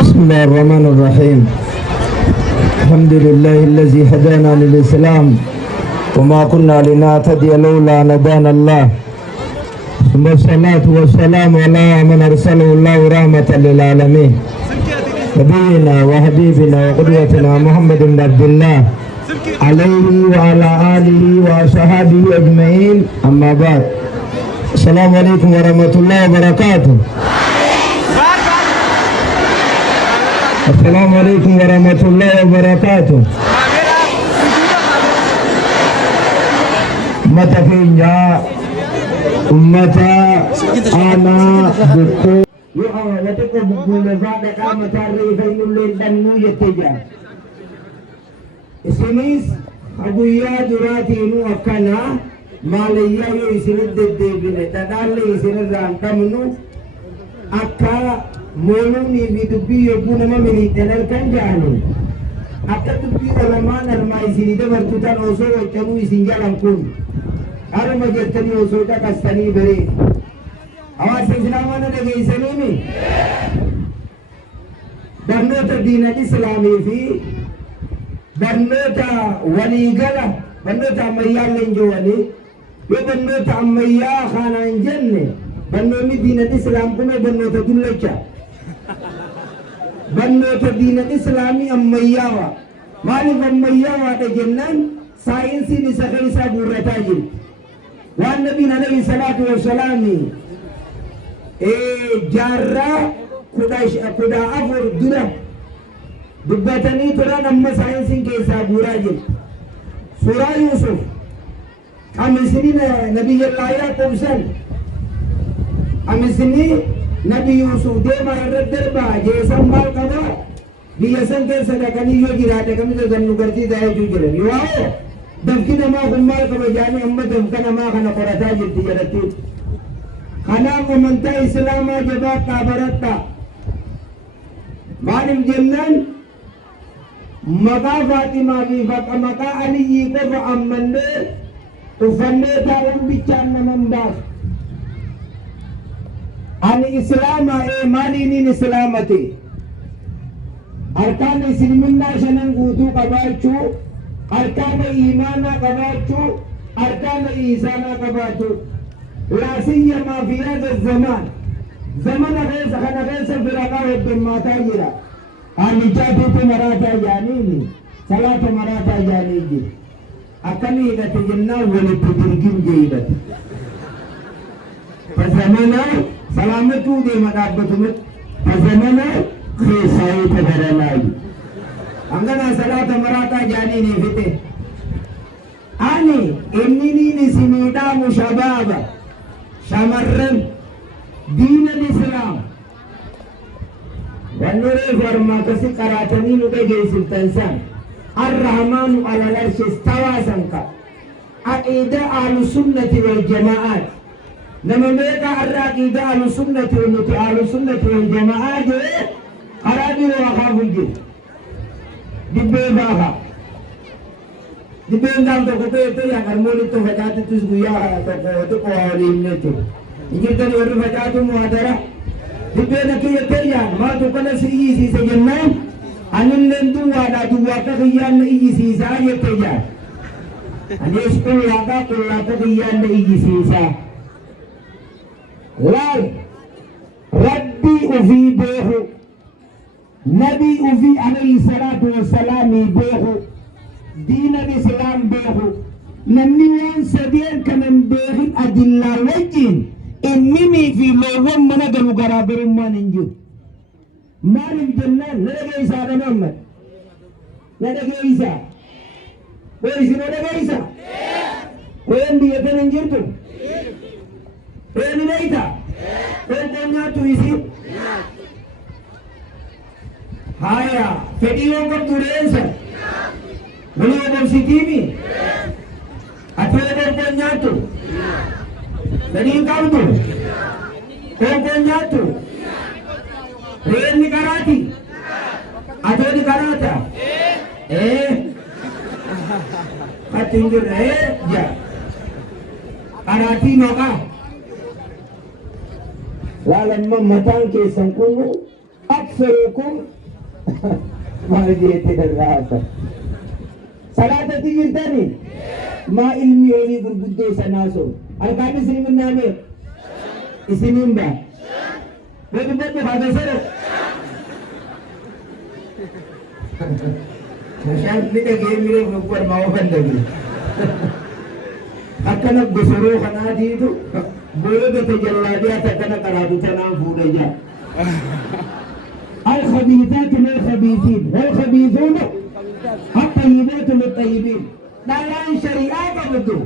بسم الله الرحمن الرحيم. الحمد لله الذي هدانا للإسلام وما كنا لنهتدي لولا أن هدانا الله، ثم الصلاة والسلام على من أرسله الله رحمة للعالمين، نبينا وحبيبنا وقدوتنا محمد بن عبد الله عليه وعلى آله وصحبه أجمعين. أما بعد، السلام عليكم ورحمة الله وبركاته. السلام عليكم ورحمة الله وبركاته. أمتا كينيا أمتا أنا بكو يوها وتكو بقول بعد كامة الريفين اللي دنو يتجا إسميس أبويا جراتي إنو أكنا ماليا يسند الدبلة تدالي يسند رانتمنو أكا moolumni fi dubbii yogguu nama miliixanal kan jaanu akka dubbii olamaan almaa isinii dabartu tan osoo waccanuu isin jalan kun haruma jettanii osoo caqastanii baree hawaasa islaamaa na dhageeysaniimi barnoota diinal islaamii fi barnoota waliigala barnoota ammayyaallee hin jowanii yoo barnoota ammayyaa kanaan jenne barnoonni diinal islaam kunoo barnoota dullacha barnoota diinal islaamii ammayyaawaa maaliif ammayyaawaadha jennaan saayinsiin isa keessaa guurrataa jirti waan nabiin alayhi salaatu wassalaami jaarraa kudha afur dura dubbatanii turan amma saayinsiin keessaa guuraa jirti. suuraa yuusuf qamisni nabiyyallaa yaaqub san qamisni nabi Yusuf deema irratti darbaa jeesan maal qaba biyya san keessa dhaqanii yoo jiraate kamisa gannu garsiisaa jechuu jiran yoo dafki namaa kun maal qaba jaanii amma dafka namaa kana qorataa jirti jedhatti. kanaaf amantaa islaamaa jabaadhaa baradhaa maaliif jennaan maqaa Faatimaa fi maqaa Aliyyii qofa ammannee uffannee taa'uun bichaan naman baasu. ani islaama maaliiniin islaamate arkaan isliminnaa shanan guutuu qabaachuu arkaana iimaanaa qabaachuu arkaana iisaanaa qabaachuu laasiyyamaa fi hada zamaan zamana keessa kana keessa firaqaa heddummaataa jira aanichaatiitu maraataa jaaniini salaata maraataa jaanii jira akkanii hidhate jennaan walitti dirgin jee hidhate fazamanaa salaamatu deema dhaabbatuma fazamana keessaa tagaralaayu hangana salaata maraataa jaaniini fite ani inniniin isiniidhaamu shabaaba shamarran diinal islaam wanni reefu armaakasi qaraatanii nu dhageessiftan san arrahmaanu alal arshi istawaa san ka aqiida ahlusunnati waljamaa'aat nama meeqa irraa aqiida ahlusunnati nuti ahlusunnati waljamaa'aa jee karaa biroo akaafu jiru dibbee baafa dibbeen gaaf tokko ta'e yaa qarmoonitti facaatittis guyyaa tokko xiqqoo waliin jechuudha injirtani warri facaatu muhaadara dibbeen akka jettee yaan maatu kana si iyyisiise jennaan anilleen duwwaadhaa duwwaa akka kiyyaan na iyyisiisaa jettee jaan anis qullaadhaa qullaa akka kiyyaan na iyyisiisaa laal rabbii ufii beeku nabii ufii alayhi salaatu wassalaamii beeku diinal islaam beeku namni waan sadeen kanan beekin adillaa wajjiin innimii fi loowwan mana galu garaagarummaan hin jiru maaliif jennaan na dhageeysaa dhamammad na dhageeysaa way isin na dhageeysaa wayan biyya kan hin jirtu wayan hidhayta wayan kan nyaattu isin haya fedhii yoo qabdu reensa walii obomsitiimi ati obomkon nyaattu fedhii qabdu obomkon nyaattu reenni karaati atooni karaata ati hin jirre ja karaatii noqaa laalamma mataan keessan kunu أكثركم ما جيت الراسة صلاة تيجي تاني ما علمي ولي بربدو سناسو أركان سليم النامي اسمين با بدو هذا سر مشان لك جيم ميرو بقول ما هو بندقي أكنا بسرو خنا ديدو بولو بتجلى دي أتكنا كرادو تنام فودجا الخبيثات للخبيثين والخبيثون الطيبات للطيبين داران شريعة بدو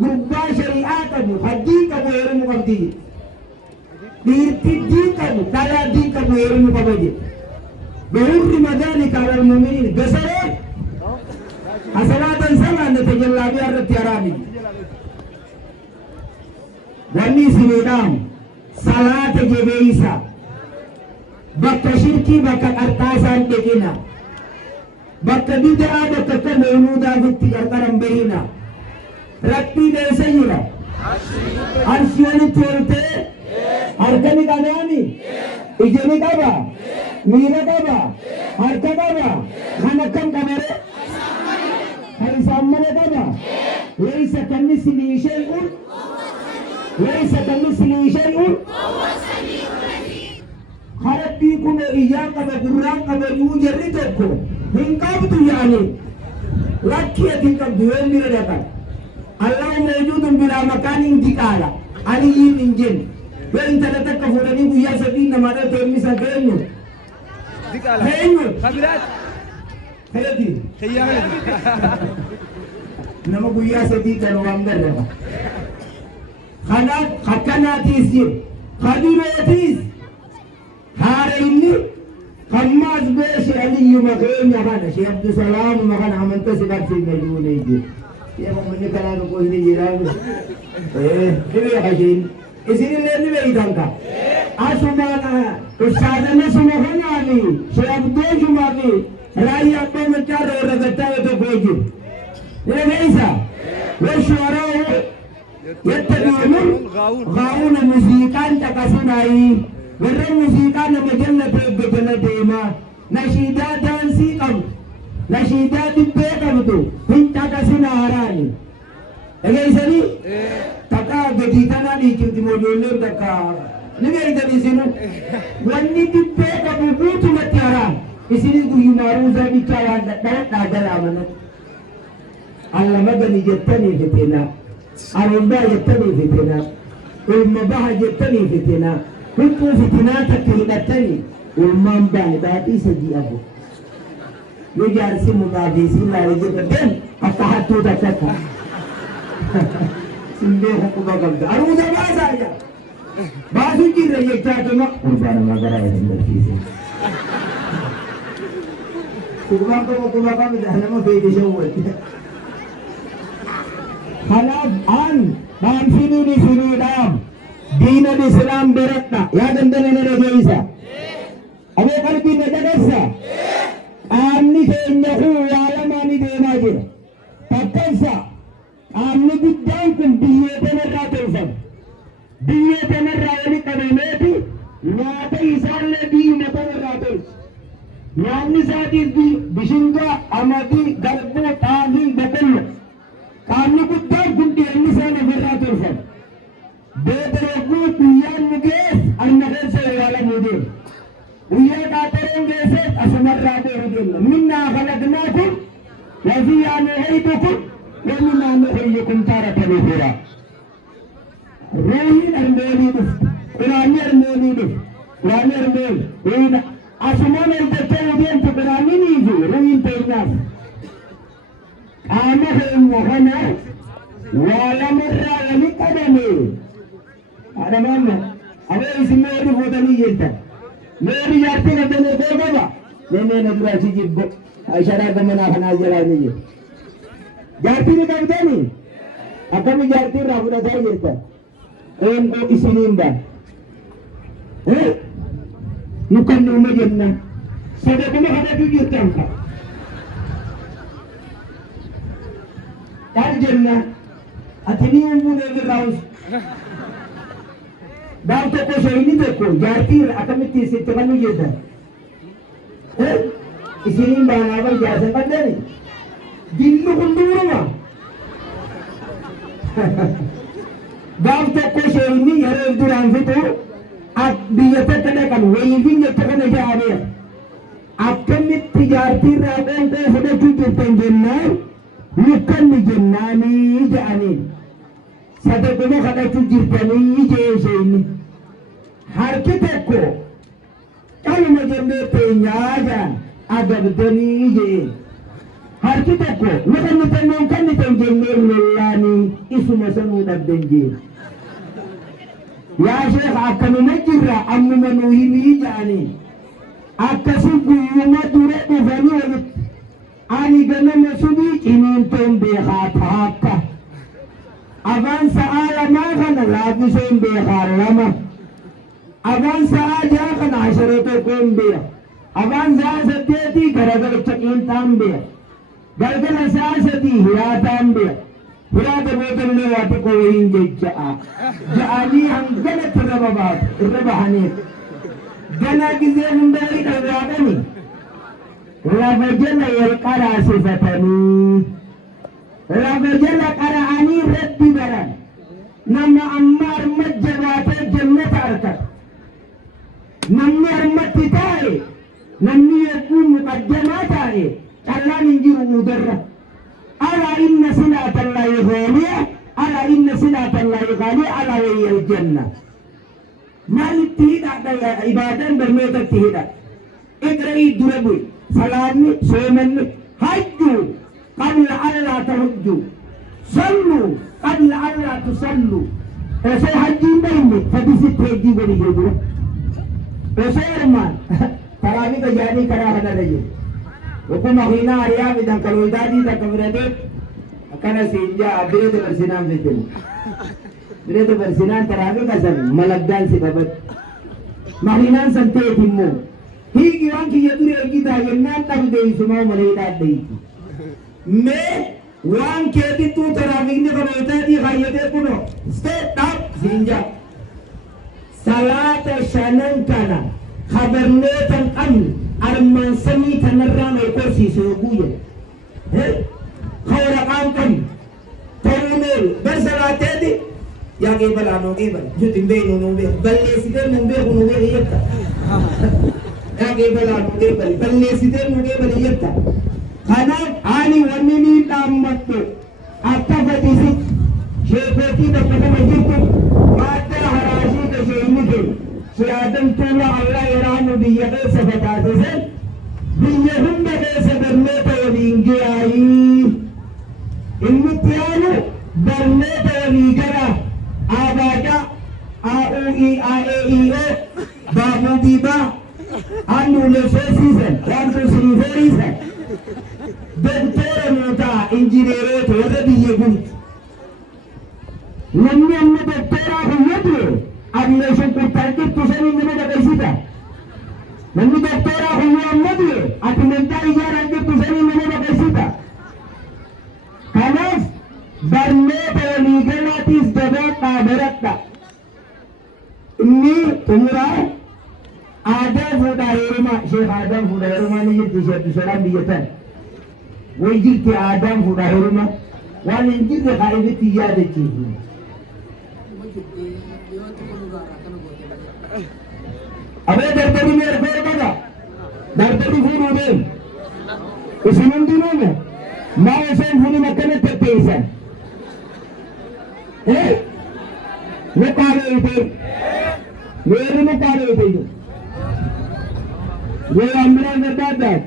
غربا شريعة بدو حديقة بيرم قبدي ديرتديقة كلا ديقة بيرم قبدي بحرم ذلك على المؤمنين بسرة أصلاة سنة نتجلى بها الرتيراني واني سنيدام صلاة جبيسة bakka shirkii bakka qarxaasaan dhaqina bakka bid'aa bakka kan mawluudaafitti qarqaran bahina rabbii deessa jira arshii walitti oltee harkani qabaami ijani qaba miila qaba harka qaba kan akkam qabare kan isaan mala qaba laysa kamithlihi shay'un laysa kamithlihi shay'un harabbii kun ijaan qaba gurraan qaba yuu jarri tokko hin qabdu yaani lakkii ati qabdu yoo mira dhaqa allahu mawjuudun bilaa makaanin diqaala aliyyiin hin jenne yoo intala takka fuudhanii guyyaa sadii namaadha teemmisa keenyu keenyu kayati nama guyyaa sadii kan waan garraba kanaaf akkanaatiis jiru kadirootiis هاريني خماس بيش علي مكين يا خانا شيخ عبد السلام مكان عملت سبب في المجنون يجي يا مؤمن كلام كل نجيران ايه كيف يا خشين اسين اللي بيدانك اسمعنا استاذنا سمعنا علي شيخ عبد الجمالي راي ابو مچار ورغتا تو بوجي ايه ليسا والشعراء يتبعون غاون موسيقى تكسناي warra muuziqaa nama jannata eeggatana deema nashiidaa daansii qabu nashiidaa dibbee qabdu hin caqasina haraani dhageessanii takkaa gadii tanaa dhiichifti mojoolleen takka ni beeytan isinu wanni dibbee qabu guutumatti haraan isinis guyyumaa ruusaa bichaa waan dhadhaadhaa jalaamana allamagani jettanii fitina arombaa jettanii fitina ilma baha jettanii fitina huccuu fitinaata hidhatanii ulmaan baane baadhii sadii abu yoo jaarsi muqaabeesii laalee jedhateen akka hattuu takkata simbee hukkuma qabda aruusa baasaa jaa baasuu jirre jechaatuma gurbaa namaa garaa hin barsiise gurbaan kuma kuma qabda nama beekishe walitti kanaaf aan dhaamsinuun isinuudhaam دين الإسلام بركة يا دندنا نرجعيسا أبو قلبي نجدسا آمني كإنه يعلماني ديما جرا تكنسا آمني بدانكم بيئتنا الراتلسا بيئتنا الراتلسا كنميتي ناتا إسان لدي مطر الراتلس نامني ساتيز بي بشنگا أمدي غربو تاغين بطلو آمني بدانكم بيئتنا الراتلسا बेदरेगु कुयान मुगेस अन्नगल से वाला मुदे उया कातरेंगे से असमर्राते हुदिन मिन्ना खलकनाकुम वफिया नुहैदुकुम वमिन्ना नुहय्युकुम तारतन उखरा रोहिन अर्मेली दुफ कुरानी अर्मेली दुफ कुरानी अर्मेल रोहिन असमान अर्दचे उदिन तो कुरानी नीजु रोहिन पेरनास आमे है मोहना वाला मर्रा वली कदमे ada mana? Ada isi meri foto ni jeta. Meri jati kata ni bega ba? Nene negara sijib bo. Aisyah kemana kana jalan ni? Jati ni kata ni. Apa ni jati ragu dah saya jeta. Endo isi nimba. Bukan nama jenna. Sada kena ada tujuh tangka. Kal jenna. Atini umbu lagi raus. Bang toko saya ini toko, jati akan mesti setengah ni je dah. isinin baanaafan jaasan qabdani dillu hunduruma gaaf tokko sheeyni yeroo duraan fitu biyya takka dhaqan wayifin jetta kana jaabeera akkamitti jaartiirraa qoonqoo fudhachuu jirtan jennaan lukkanni jennaanii ja'aniin sadaquma kadhachuu jirtanii jee sheeyni harki tokko qaluma jennee teenyaa jaan agabdanii jee harki tokko wakanni tannoon kanni tan jennee lollaanii isuma sanuu dhabden jee yaa sheekh akkanuma jirra ammuma nuu himii ja'aniin akkasi guyyuma dura dhufanii walitti ani ganama subii ciniintoon beekaa taakka afaan sa'aa lamaa kana laaffisoon beekaa lama afaan sa'aa ja'a kana ashara tokkoon beeka afaan sa'aa saddeetii garagaracha qiinxaan beeka galgala sa'aa sadii hiraataan beeka hiraata boodanlee waa tokko wayiin jecha'a ja'anii hangalatti irra bahaniif gana gizee hundaa'ii dhawwaadhani lafa jala wal qaraasifatanii lafa jala qara'anii irratti baran nama amma arma jabaatee jannata argata namni armatti taa'e namni yogguu muqaddamaa taa'e callaan hin jiru uudarra alaa inna silaatallaahi ghaaliya alaa inna silaatallaahi ghaaliya alaa wayyal janna مالك هيدا عبادة برميتك هيدا اقرأي دربي صلاني سومني حجوا قبل ألا تحجوا صلوا قبل ألا تصلوا وسي حجين بيني فبسيط هيدي بني جبرا وسي أرمان ترابي كجاني كراهنا رجل وكما هنا رياضي دان كالويدادي دا كبردت أكنا سينجا أبريد برسنان فتن Bire bersinan terakhir kasan malagdan si babat. Marinan sante timmo. Higi wan ki yaduri kita yennan tak dei semua mereka dei. Me wan kedi tu terakhir ni kalau itu di kaya puno. Step up sinja. Salat shanan kana. Khabarne tan am arman sami tanarra mai kursi subuya. Khawra kan. Tarunel bersalat tadi ya gebal anu gebal jutin be no be balle side no be no be yetta ya gebal anu gebal balle side no gebal yetta kana ani wannini dammattu attafadisi shefeti da kada majittu mata harashi da sheymuke shiadan tula allah iranu biya safata sen biya hunda be sabarmeta wabingiyayi immutiyanu barmeta wabigara Abada AUI AEIO Babu Biba Anu Lesesisan Rantu Sriverisan Doktor Muta Engineer Tuwada Biyegun Namni amma doktora Huyadu Adilation Kutarki Tusani Namada Kaisita Namni doktora Huyamadu Atimenta Ijaranki Tusani Namada Kaisita Kanas Barneta Waligalatis Dabata Baratta Inni Tumura Adam Fudairuma Syekh Adam Fudairuma ni jirti Syekh Salam biyatan Wajirti Adam Fudairuma Walin jirti khaibi tiyada cihi Abe dardari mere fer baga Dardari furu dem Usinun dinuna Mau sen furu makana tetesan Mukare itu, mere mukare itu. Gue ambil berdadat.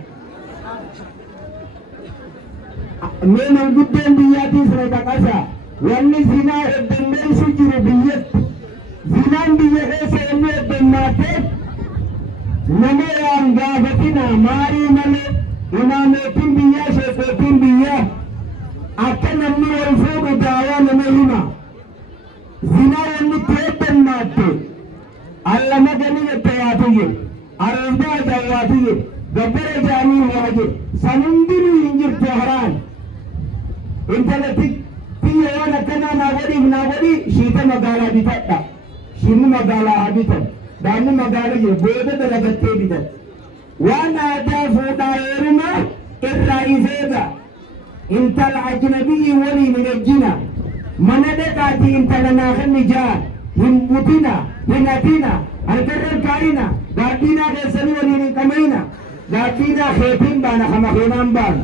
Memang gudang dia di serata kasa. Wani zina edemel sujuru biyet. Zina biye esene edemate. Nama yang gabatina mari male. Imame timbiya shefe timbiya. Akan namni walfuku dawa nama hima. Zina yang ditekan mati, Allah magani yatayatiye, arunda jawatiye, gabbar jani waje, sanundiru injir tehran. Inteletik tiya wana kana nagari, shita magala ditatta, shinu magala habitat, dani magala ye boda dalagatte bidat. وانا دافو دايرما الرئيسية انت الأجنبي ولي من الجنة من دكاتي انت لنا خنجان هم بطنا هنتنا الكرر كارينا دابينا غيسني ولي من كمينا دابينا خيتين بانا خمخينان بان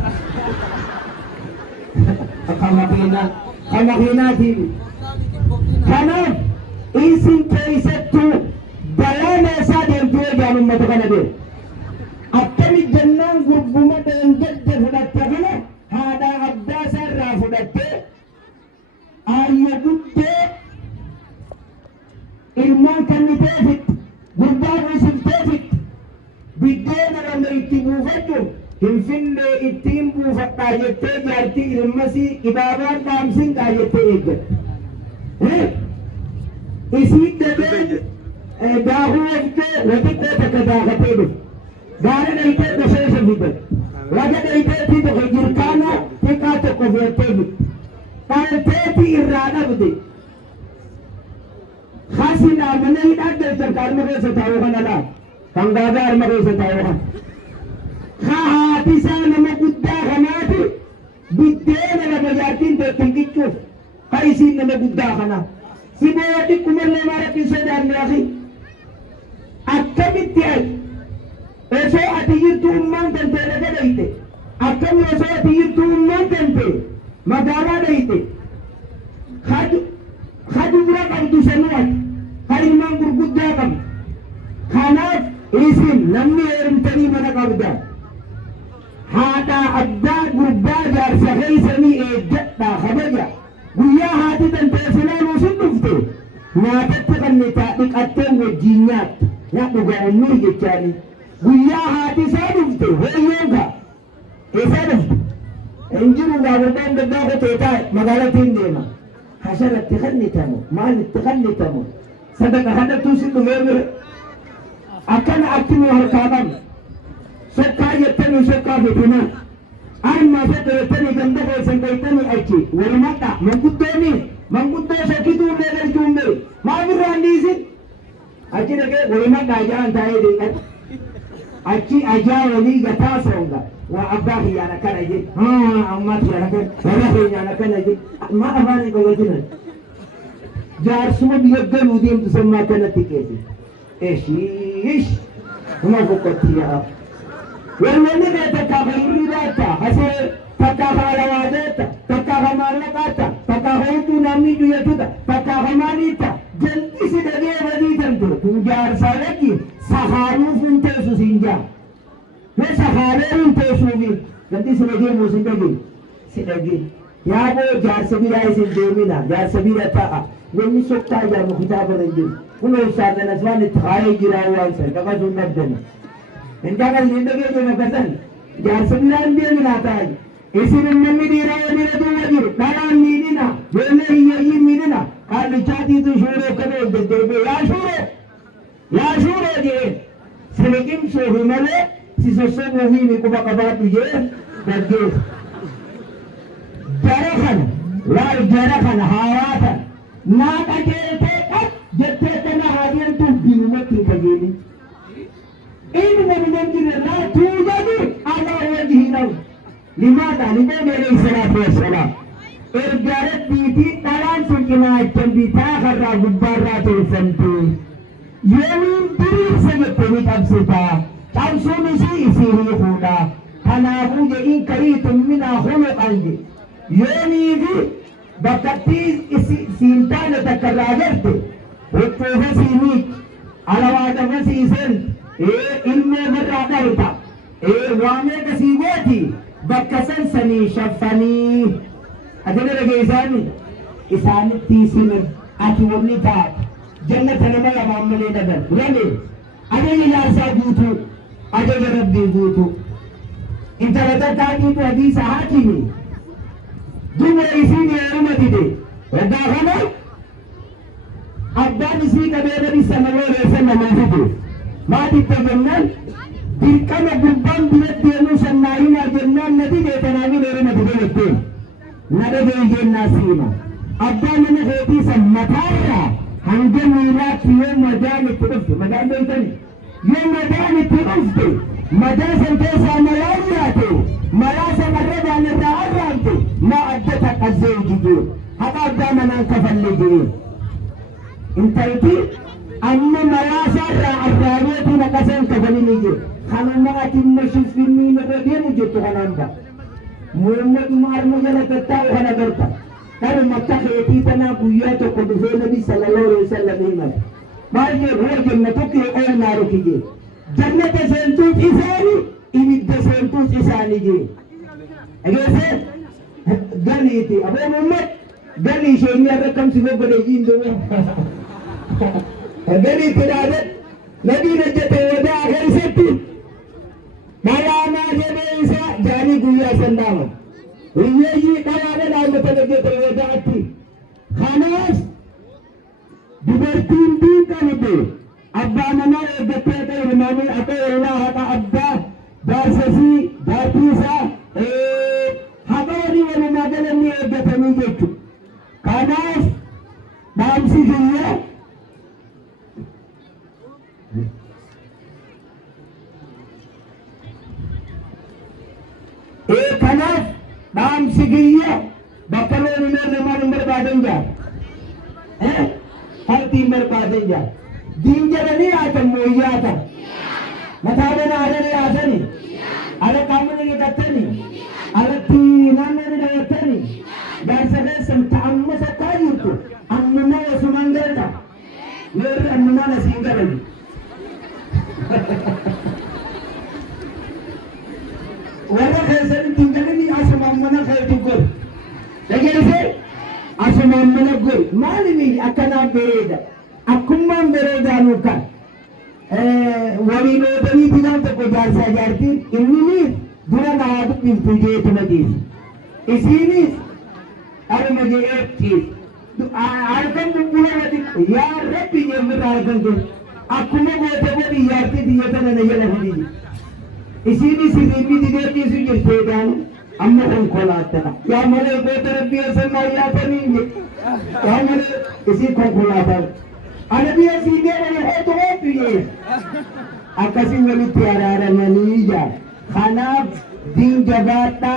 خمخينا تيبي كانت إيسين كيستو بلانا سادين توجان متغنى بي أكمي جنان غربوما دنجد فدتغنى هذا عبدا سرى فدت آية قد إلمان كان تافت غربان رسل تافت بدينا لما يتبو فجر hinfinne ittiin buufadhaa jettee jaartii ilmasii ibaabaan dhaamsin gaa jettee eeggatte isii dabee daakuu waftee waxiqqee takka daakatee dhufe gaara dhayitee dhosheesha fidatte laga dhayiteetii tokko jirkaana xiqqaa tokko fidattee fitte dhalteetii irraa dhabde hasinaa mana hidhaa galchan ka harma keessa taa'uu kana laa kan gaagaa harma keessa taa'uu kana haati isaa nama guddaa kanaati biddeena lafa jaartiin teettinqichuuf ha isiin nama guddaa kana si booda xiqqummallee maaratti sodaanne akhi akkamitti osoo ati jirtu ummaan tante laga dhayte akkami osoo ati jirtu ummaan tante magaalaa dhayte hadu bira qabdu sanuu ati ha ilmaan gurguddaa qabdu kanaaf isin namni heerumtanii mana qabdaa هذا أبدا قربا جارسا خيسني إيجتا خبجا ويا هاتي تنتسلان وصدفته ما تتغني تأتيك أتن والجينات يأتوغا أمي جتاني ويا هاتي صادفته هو يوغا إيه صادفته انجروا غابردان بداخل تيتاي مغالتين ديما حشرة تغني تمو مال تغني تمو صدق هذا توسل غير أكن أكتني هركابان سكا يتني سكا فتنا أما سكا يتني جنبه سنكيتني أجي ورمتا من قدو سكيتو لغر جنبه ما بران ديسي أجي لكي ورمتا جان تايي دي أجي أجا ولي غتا سونغا وأباهي أنا كان أجي أماتي أنا كان ورحي أنا كان أجي ما أفاني بغتنا جار سمو بيقل وديم تسمى كانت كيسي إيش وما فقط يا والمني تكا خيري باتا حسي تكا خالوادتا تكا خمالكاتا تكا خيطو نامي جيتوتا تكا خماليتا جلتي سدقية وديتنتو تنجار سالكي سخارو فنتسو سنجا وسخارو فنتسو بي جلتي سدقية موسنجا سدقية يا بو جار سبيرا يسن دومينا جار سبيرا تاقا ومي سوكتا جار مختابة رنجل ولو سادة نسوان اتخاية جراوان سر كما سنبدنا انتا کا زندگی جو مقصد جارسنان دے ملاتا ہے اسی نمی دیرا و دیرا دو وجر داران میدینا جولے ہی میدینا کارلی چاہتی تو شورو کدو دیتے بے یا شورو جے سلکیم شوہی ملے سیسو سو موہی میں کبا کبا تجھے درگے جرخن حاواتا ناکا جیتے کت جتے تنا حادیان تو بیومتی کجیلی إن من يمكن لا توجد على وجه الأرض لماذا؟ لنبي عليه الصلاة والسلام إرجعت بيتي تلان سكنا التنبيتا خرى غبارات الفنتو يوم تريد سجدتني تبسطا تبسوني سيسيري خودا تنافو جئين كريتم منا خلق عندي يومي في بكتيز سينتان تكراجرت وطوفة سينيك على وعدم سيسن ilme birraa dhalta waamee kasii gooti bakka sansanii shaffanii adana dhageessaani isaanitti isimin ati wanni taata jannata nama lamaan malee dhagan lame ajaja jaarsaa guutuu ajaja rabbii guutuu intala tattaaqiitu hadiisa haakimi duba isiin heeruma dide waggaa kana abbaan isii qabeena dhissa namoo reessa namaa fide maati tajannaan dirqama gubbaan biratti yemmuu sannaayinaa jennaan nati deetanaanii heeruma dide jettee nada deeyyennaa siima abbaan mana keetii san mataarraa hanga miilaatti yoo madaan itti dhufte madaan beeytani yoo madaan itti dhufte مدى سنتيسا ملاياته ملا سمرد عن الرعرانته ما أدتك الزوجي هذا قدامنا كفل لجين انتلتي أما ملا سر الرعرانته نكسن كفل لجين خلنا تمشي في المين الرجيم جتو خلنا محمد مار مجلة تتاو خلنا برتا كان متخيتي تنا بياتو قدفين النبي صلى الله عليه وسلم إيمان ما يجي هو جنتك أو نارك يجي جنة سنتوس إساني إمد سنتوس إساني جي أجلسه غنيتي أبو محمد غني شيني أبو كم سبب بديجين دوما غني كدادت نبي نجت ودا آخر سبتي مالا ما جبيسا جاني قويا سنداما ويجي كوانا نام تلقيت ودا أتي خلاص dubartiin diinqanite abbaa manaa eeggattee ta'e ilmaanii akka illaa haqa abbaa baarsasii baartiisaa habaani walumaa galanni eeggatanii jechu kanaaf dhaamsi kiyya kanaaf dhaamsi kiyya bakka loon hin eerre maal hin barbaadan jaa हर तीन बार पादे जा दिन जब नहीं आता मोया था मताबे ना आने आता नहीं अरे काम नहीं करते नहीं अरे तीना नहीं करते नहीं दर्शक संतान में सकता है तो अन्ना वो सुमंगल था मेरे अन्ना ने सिंगर है वाला कैसे तीन नहीं आसमान में ना खाए तो कर लेकिन इसे asumam menegul malimi akana bereda akumman bereda nuka wali no tani bilang to ko jar sa jarti inni dura na adu pintuje tumagis isini are mujhe ek cheez alkan pura nati ya rabbi ye mera alkan ko akumme bote bodi yarti diye tane nahi lahdi isini sidimi dide ki sujirte dan अम्मा उनको लाता या मेरे बेटे भी ऐसे नहीं आता नहीं या मेरे किसी को खुलाता अरे भी ऐसी दे रहे हो तो वो पिए आकाशी वाली प्यारा रमनी जा खाना दिन जगाता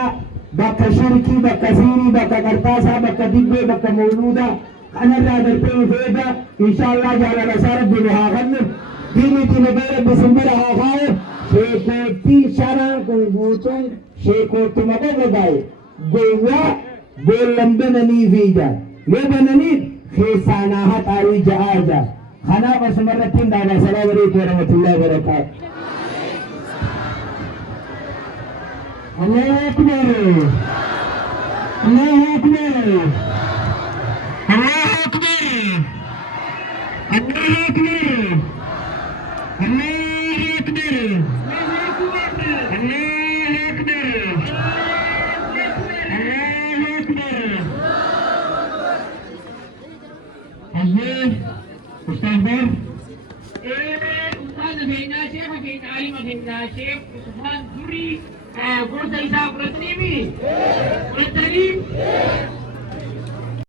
बकशर की बकसीरी बककर्तासा बकदिबे बकमौलूदा खाना रादर पे उठेगा इंशाल्लाह जाला नसार बिनहागन दीनी तीन बेरे बिस्मिल्लाह हाय शेकोती शरण कुंगूतुं शेकोती मगे बगाए गोवा बोल लंबे ननी वीजा ये बननी खेसाना हतारी जहाजा खाना बसमरतीन दादा सलाम अलैकुम रहमतुल्लाहि व बरकातहू अल्लाहु अकबर अल्लाहु अकबर अल्लाहु अकबर अल्लाहु Akbar Syekh Usman Suri, Bursa Isa Pratanibi, Pratani,